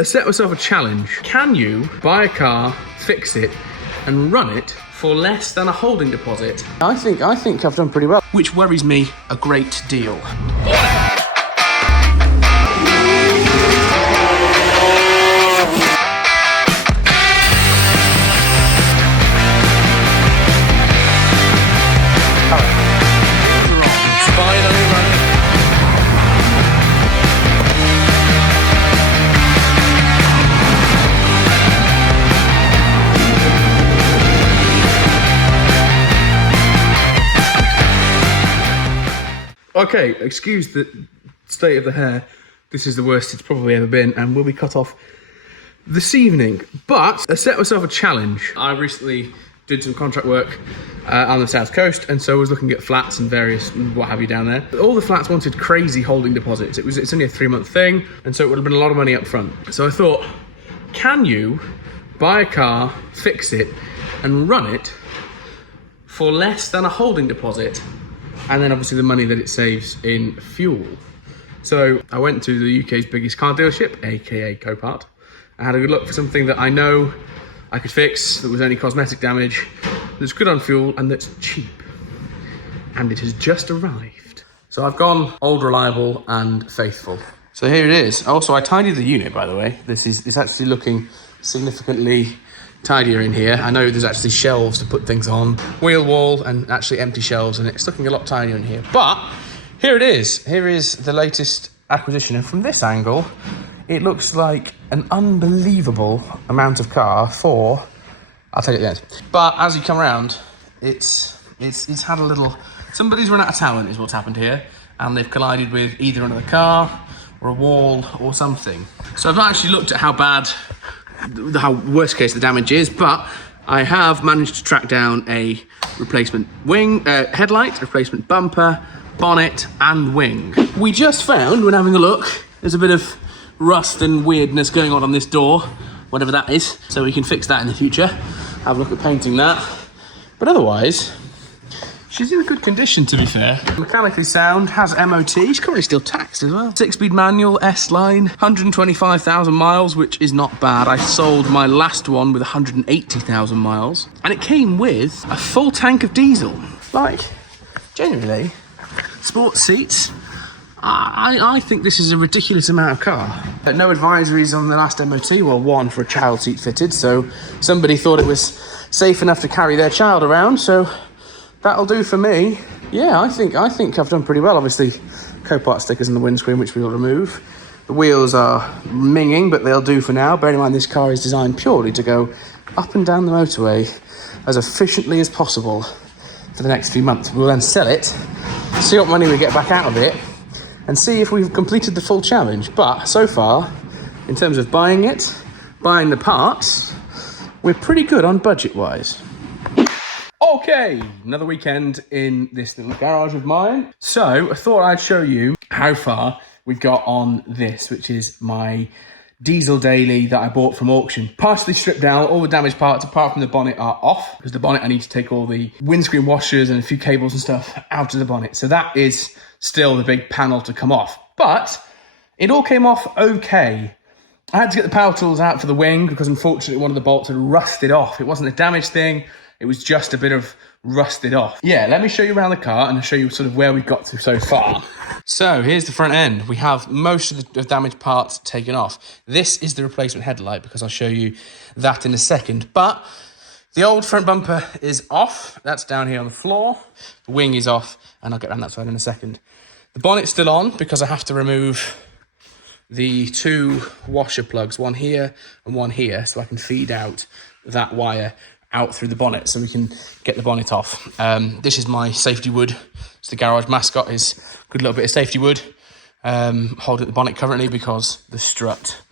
I set myself a challenge. Can you buy a car, fix it, and run it for less than a holding deposit? I think I've done pretty well, which worries me a great deal. Okay, excuse the state of the hair. This is the worst it's probably ever been and will be cut off this evening. But I set myself a challenge. I recently did some contract work on the south coast, and so I was looking at flats and various what have you down there. All the flats wanted crazy holding deposits. It's only a 3-month thing, and so it would have been a lot of money up front. So I thought, can you buy a car, fix it, and run it for less than a holding deposit? And then obviously the money that it saves in fuel. So I went to the UK's biggest car dealership, aka Copart. I had a good look for something that I know I could fix, that was only cosmetic damage, that's good on fuel, and that's cheap. And it has just arrived. So I've gone old, reliable, and faithful. So here it is. Also, I tidied the unit, by the way. It's actually looking significantly tidier in here. I know there's actually shelves to put things on, wheel wall, and actually empty shelves, and it's looking a lot tidier in here. But here it is. Here is the latest acquisition, and from this angle, it looks like an unbelievable amount of car for, I'll tell you at the end. But as you come around, it's had a little, somebody's run out of talent is what's happened here, and they've collided with either another car or a wall or something. So I've not actually looked at how worst case the damage is, but I have managed to track down a replacement wing, headlight, replacement bumper, bonnet, and wing. We just found, when having a look, there's a bit of rust and weirdness going on this door, whatever that is, so we can fix that in the future. Have a look at painting that. But otherwise, she's in good condition, to be fair. Mechanically sound, has MOT, she's currently still taxed as well. 6-speed manual, S-line, 125,000 miles, which is not bad. I sold my last one with 180,000 miles. And it came with a full tank of diesel. Like, genuinely, sports seats. I think this is a ridiculous amount of car. No advisories on the last MOT, well, one for a child seat fitted, so somebody thought it was safe enough to carry their child around, so that'll do for me. Yeah, I think I've done pretty well. Obviously, Copart stickers on the windscreen, which we'll remove. The wheels are minging, but they'll do for now. Bearing in mind, this car is designed purely to go up and down the motorway as efficiently as possible for the next few months. We'll then sell it, see what money we get back out of it, and see if we've completed the full challenge. But so far, in terms of buying it, buying the parts, we're pretty good on budget-wise. Okay, another weekend in this little garage of mine. So I thought I'd show you how far we've got on this, which is my diesel daily that I bought from auction. Partially stripped down, all the damaged parts apart from the bonnet are off, because the bonnet I need to take all the windscreen washers and a few cables and stuff out of the bonnet. So that is still the big panel to come off. But it all came off okay. I had to get the power tools out for the wing because unfortunately one of the bolts had rusted off. It wasn't a damaged thing. It was just a bit of rusted off. Yeah, let me show you around the car and I'll show you sort of where we've got to so far. So here's the front end. We have most of the damaged parts taken off. This is the replacement headlight because I'll show you that in a second. But the old front bumper is off. That's down here on the floor. The wing is off and I'll get around that side in a second. The bonnet's still on because I have to remove the 2 washer plugs, one here and one here, so I can feed out that wire out through the bonnet so we can get the bonnet off. This is my safety wood. It's the garage mascot, is a good little bit of safety wood. Holding the bonnet currently because the strut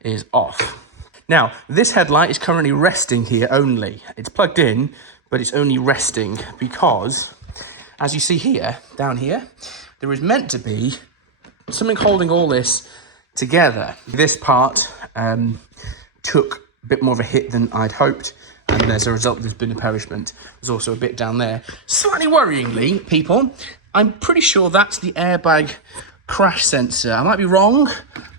is off. Now, this headlight is currently resting here only. It's plugged in, but it's only resting because, as you see here, down here, there is meant to be something holding all this together. This part took a bit more of a hit than I'd hoped, and as a result there's been a perishment. There's also a bit down there. Slightly worryingly, people, I'm pretty sure that's the airbag crash sensor. I might be wrong,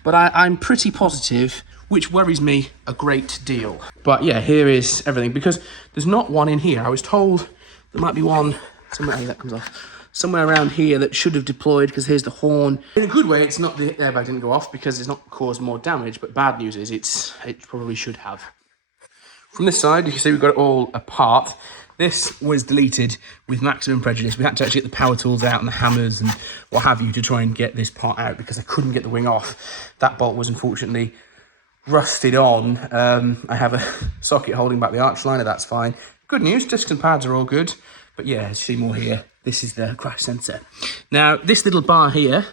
but I'm pretty positive. which worries me a great deal. But yeah, here is everything, because there's not one in here. I was told there might be one somewhere, that comes off, somewhere around here that should have deployed, because here's the horn. In a good way, it's not the airbag didn't go off because it's not caused more damage, but bad news is it probably should have. From this side, you can see we've got it all apart. This was deleted with maximum prejudice. We had to actually get the power tools out and the hammers and what have you to try and get this part out because I couldn't get the wing off. That bolt was unfortunately rusted on. I have a socket holding back the arch liner, that's fine. Good news, discs and pads are all good. But yeah, as you see more here, this is the crash sensor. Now, this little bar here,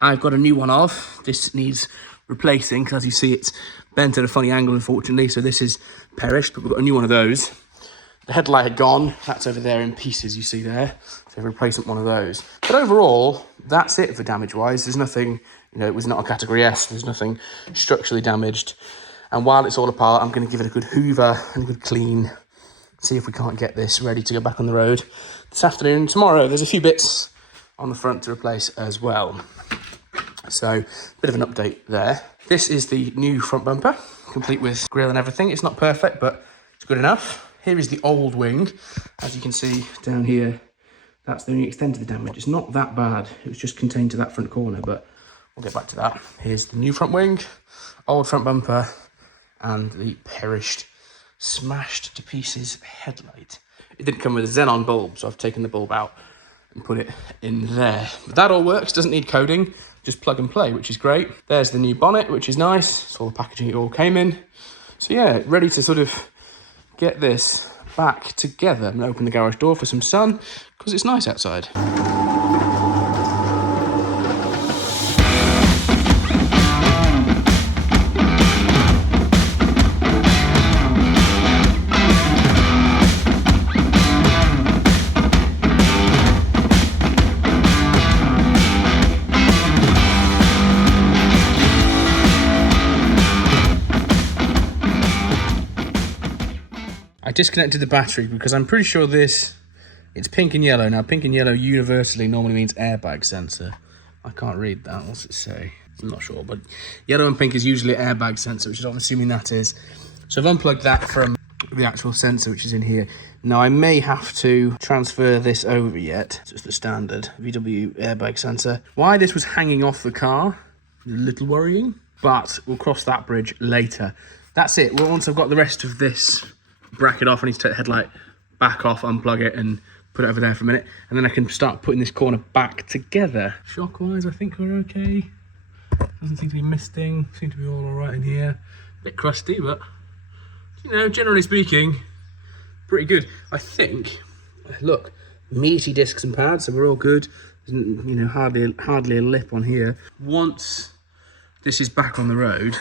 I've got a new one of. This needs replacing because as you see, it's bent at a funny angle, unfortunately. So this is perished, but we've got a new one of those. The headlight had gone. That's over there in pieces, you see there. So replacement one of those. But overall, that's it for damage-wise. There's nothing, you know, it was not a category S. There's nothing structurally damaged. And while it's all apart, I'm going to give it a good hoover and a good clean. See if we can't get this ready to go back on the road this afternoon. Tomorrow, there's a few bits on the front to replace as well. So, bit of an update there. This is the new front bumper, complete with grille and everything. It's not perfect, but it's good enough. Here is the old wing. As you can see down here, that's the only extent of the damage. It's not that bad. It was just contained to that front corner, but we'll get back to that. Here's the new front wing, old front bumper, and the perished, smashed to pieces headlight. It didn't come with a xenon bulb, so I've taken the bulb out and put it in there. But that all works, doesn't need coding, just plug and play, which is great. There's the new bonnet, which is nice. It's all the packaging it all came in. So yeah, ready to sort of get this back together. I'm gonna open the garage door for some sun because it's nice outside. I disconnected the battery because I'm pretty sure it's pink and yellow. Now, pink and yellow universally normally means airbag sensor. I can't read that. What's it say? I'm not sure, but yellow and pink is usually airbag sensor, which is what I'm assuming that is. So I've unplugged that from the actual sensor, which is in here. Now, I may have to transfer this over yet. It's just the standard VW airbag sensor. Why this was hanging off the car is a little worrying, but we'll cross that bridge later. That's it. Well, once I've got the rest of this bracket off, I need to take the headlight back off, unplug it and put it over there for a minute, and then I can start putting this corner back together. Shock wise, I think we're okay. Doesn't seem to be misting, seem to be all right in here. Bit crusty, but you know, generally speaking, pretty good. I think, look, meaty discs and pads, so we're all good. You know, hardly a lip on here. Once this is back on the road,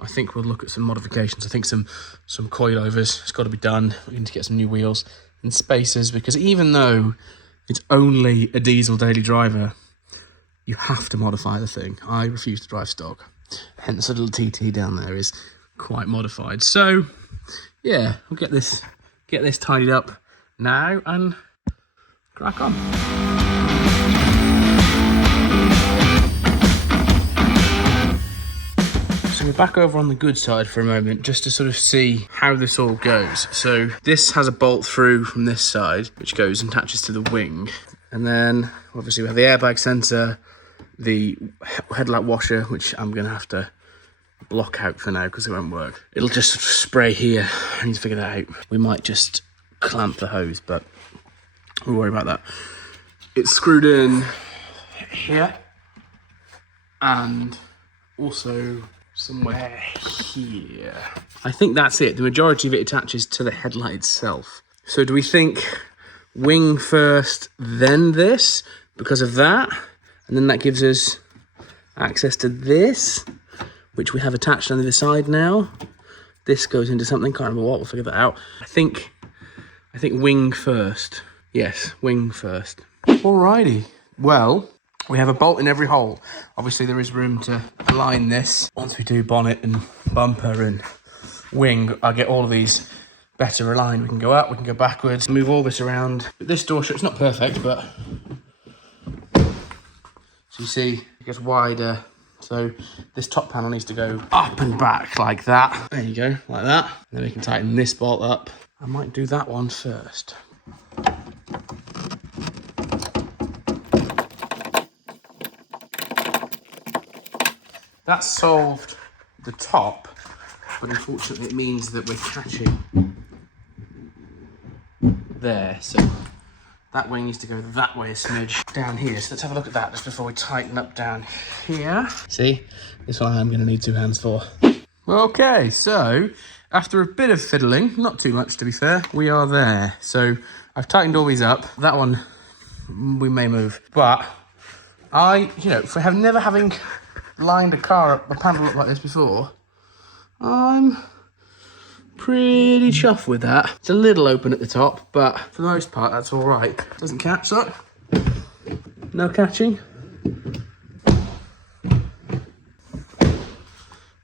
I think we'll look at some modifications. I think some coilovers, it's got to be done. We need to get some new wheels and spacers, because even though it's only a diesel daily driver, you have to modify the thing. I refuse to drive stock. Hence the little TT down there is quite modified. So yeah, we'll get this tidied up now and crack on. So we're back over on the good side for a moment, just to sort of see how this all goes. So this has a bolt through from this side, which goes and attaches to the wing. And then obviously we have the airbag sensor, the headlight washer, which I'm gonna have to block out for now because it won't work. It'll just spray here. I need to figure that out. We might just clamp the hose, but we'll worry about that. It's screwed in here and also somewhere here. I think that's it. The majority of it attaches to the headlight itself. So do we think wing first, then this, because of that? And then that gives us access to this, which we have attached on the other side now. This goes into something, can't remember what, we'll figure that out. I think wing first. Yes, wing first. Alrighty, well, we have a bolt in every hole. Obviously there is room to align this. Once we do bonnet and bumper and wing, I'll get all of these better aligned. We can go up, we can go backwards, move all this around. But this door shut's not perfect, but so you see it gets wider So this top panel needs to go up and back like that. There you go, like that. And then we can tighten this bolt up. I might do that one first. That's solved the top, but unfortunately it means that we're catching there. So that way needs to go that way a smidge down here. So let's have a look at that just before we tighten up down here. See, this one I'm going to need 2 hands for. Okay, so after a bit of fiddling, not too much to be fair, we are there. So I've tightened all these up. That one we may move, but for never having lined a car up, a panel up like this before, I'm pretty chuffed with that. It's a little open at the top, but for the most part, that's all right. Doesn't catch, look. No catching.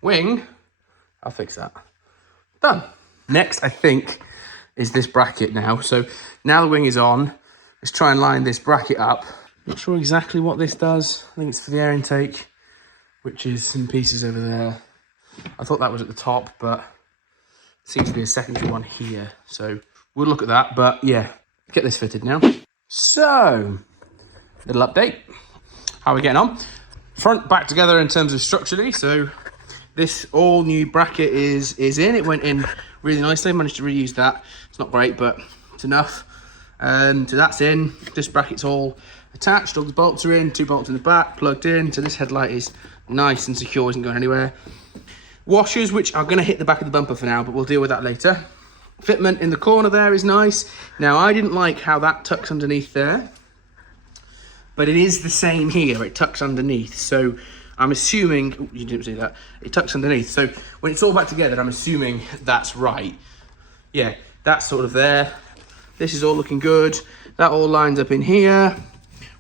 Wing, I'll fix that. Done. Next, I think, is this bracket now. So now the wing is on. Let's try and line this bracket up. Not sure exactly what this does. I think it's for the air intake, which is some pieces over there. I thought that was at the top, but it seems to be a secondary one here. So we'll look at that, but yeah, get this fitted now. So, little update. How are we getting on? Front back together in terms of structurally. So this all new bracket is in. It went in really nicely. I managed to reuse that. It's not great, but it's enough. So that's in. This bracket's all attached. All the bolts are in. 2 bolts in the back, plugged in. So this headlight is nice and secure, isn't going anywhere. Washers, which are going to hit the back of the bumper for now, but we'll deal with that later. Fitment in the corner there is nice. Now, I didn't like how that tucks underneath there, but it is the same here. It tucks underneath. So I'm assuming, oh, you didn't see that. It tucks underneath. So when it's all back together, I'm assuming that's right. Yeah, that's sort of there. This is all looking good. That all lines up in here.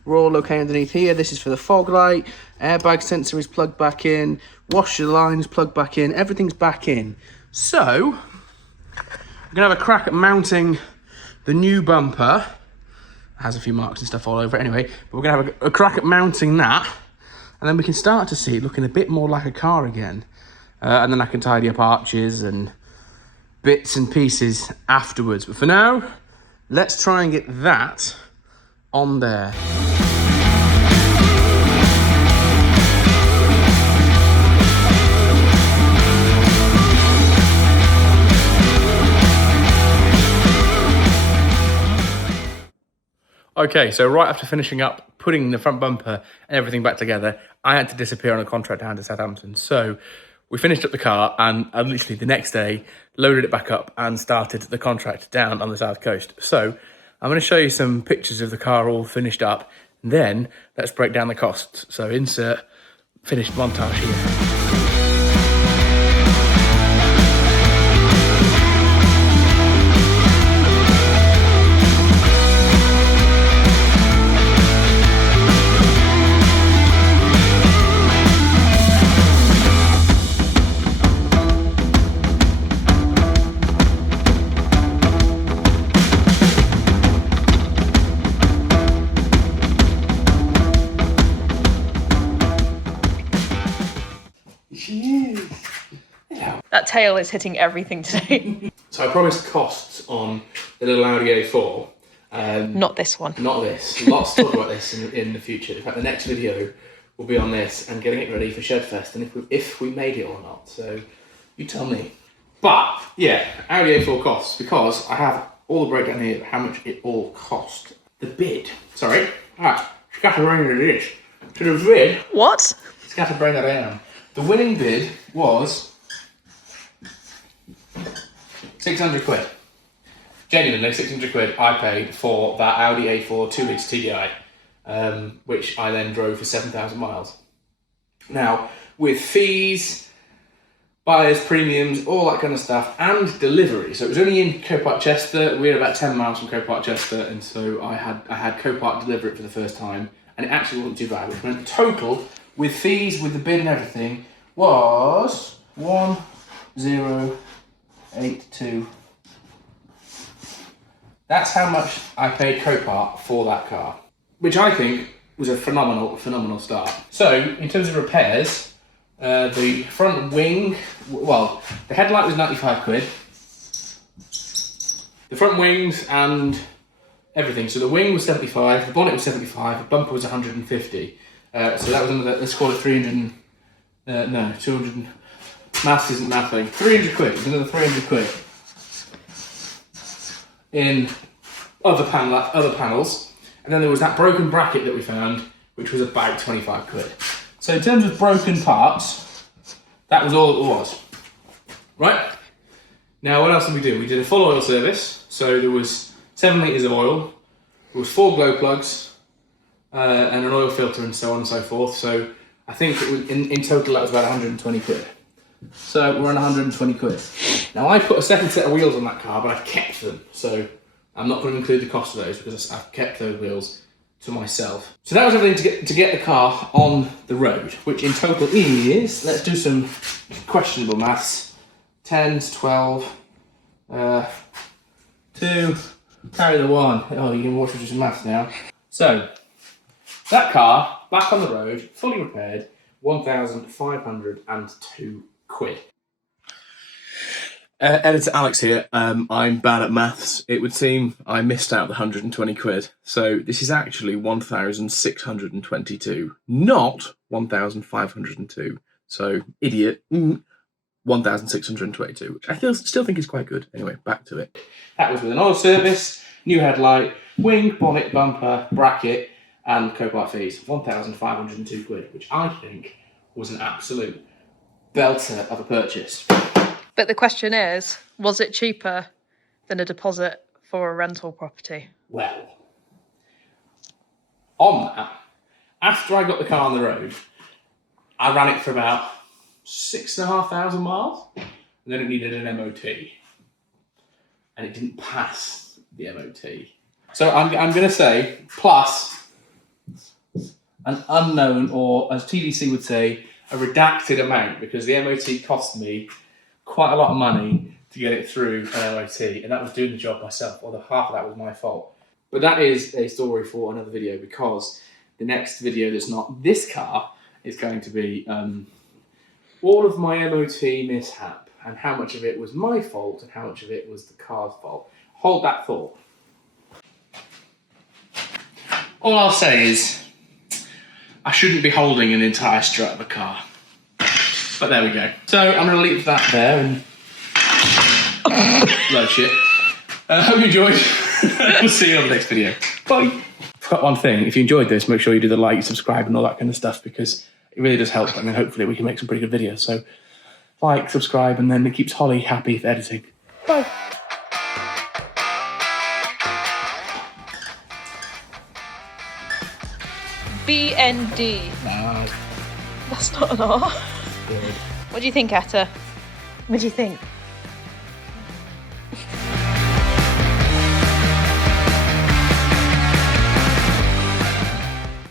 We're all okay underneath here. This is for the fog light. Airbag sensor is plugged back in. Washer line is plugged back in. Everything's back in. So, we're going to have a crack at mounting the new bumper. It has a few marks and stuff all over it anyway. But we're going to have a crack at mounting that. And then we can start to see it looking a bit more like a car again. And then I can tidy up arches and bits and pieces afterwards. But for now, let's try and get that on there. Okay, so right after finishing up putting the front bumper and everything back together, I had to disappear on a contract down to Southampton. So we finished up the car and I literally the next day loaded it back up and started the contract down on the south coast. So I'm going to show you some pictures of the car all finished up. And then let's break down the costs. So insert finished montage here. That tail is hitting everything today. So I promised costs on the little Audi A4. Not this one. Not this. Lots to talk about this in the future. In fact, the next video will be on this and getting it ready for Shedfest and if we made it or not. So you tell me. But yeah, Audi A4 costs because I have all the breakdown here of how much it all cost. The bid. Sorry. Scatterbrain it is. To the bid. What? Scatterbrain that I am. The winning bid was 600 quid. Genuinely, 600 quid I paid for that Audi A4 2-litre TDI, which I then drove for 7,000 miles. Now, with fees, buyers, premiums, all that kind of stuff, and delivery. So it was only in Copart Chester. We were about 10 miles from Copart Chester, and so I had Copart deliver it for the first time, and it actually wasn't too bad, which meant the total, with fees, with the bid and everything, was 1082. That's how much I paid Copart for that car, which I think was a phenomenal start. So, in terms of repairs, the front wing, well, the headlight was 95 quid. The front wings and everything. So the wing was 75, the bonnet was 75, the bumper was 150. So that was another, let's call it 200, maths isn't mathing. 300 quid, it was another 300 quid. In other panels. And then there was that broken bracket that we found, which was about 25 quid. So in terms of broken parts, that was all it was. Right? Now what else did we do? We did a full oil service. So there was 7 litres of oil, there was 4 glow plugs, and an oil filter and so on and so forth. So I think it was, in total that was about 120 quid. So we're on 120 quid. Now I put a second set of wheels on that car, but I've kept them. So I'm not going to include the cost of those because I've kept those wheels to myself. So that was everything to get the car on the road, which in total is, let's do some questionable maths. 10s, 12, 2, carry the 1. Oh, you can watch me do some maths now. So, that car, back on the road, fully repaired, 1,502 quid. Editor Alex here. I'm bad at maths. It would seem I missed out the 120 quid. So this is actually 1,622, not 1,502. So, idiot. 1,622, which I still think is quite good. Anyway, back to it. That was with an oil service, new headlight, wing, bonnet, bumper, bracket, and Copart fees. 1,502 quid, which I think was an absolute belter of a purchase. But the question is, was it cheaper than a deposit for a rental property? Well, on that, after I got the car on the road, I ran it for about 6,500 miles, and then it needed an MOT, and it didn't pass the MOT. So I'm going to say plus an unknown, or as TDC would say, a redacted amount, because the MOT cost me quite a lot of money to get it through an MOT, and that was doing the job myself, although half of that was my fault. But that is a story for another video, because the next video that's not this car is going to be all of my MOT mishap, and how much of it was my fault and how much of it was the car's fault. Hold that thought. All I'll say is, I shouldn't be holding an entire strut of a car. But there we go. So I'm going to leave that there and load shit. Hope you enjoyed. We'll see you on the next video. Bye. Forgot one thing. If you enjoyed this, make sure you do the like, subscribe, and all that kind of stuff, because it really does help, and then hopefully we can make some pretty good videos. So like, subscribe, and then it keeps Holly happy for editing. Bye. BND. No. That's not an R. Good. What do you think, Etta? What do you think?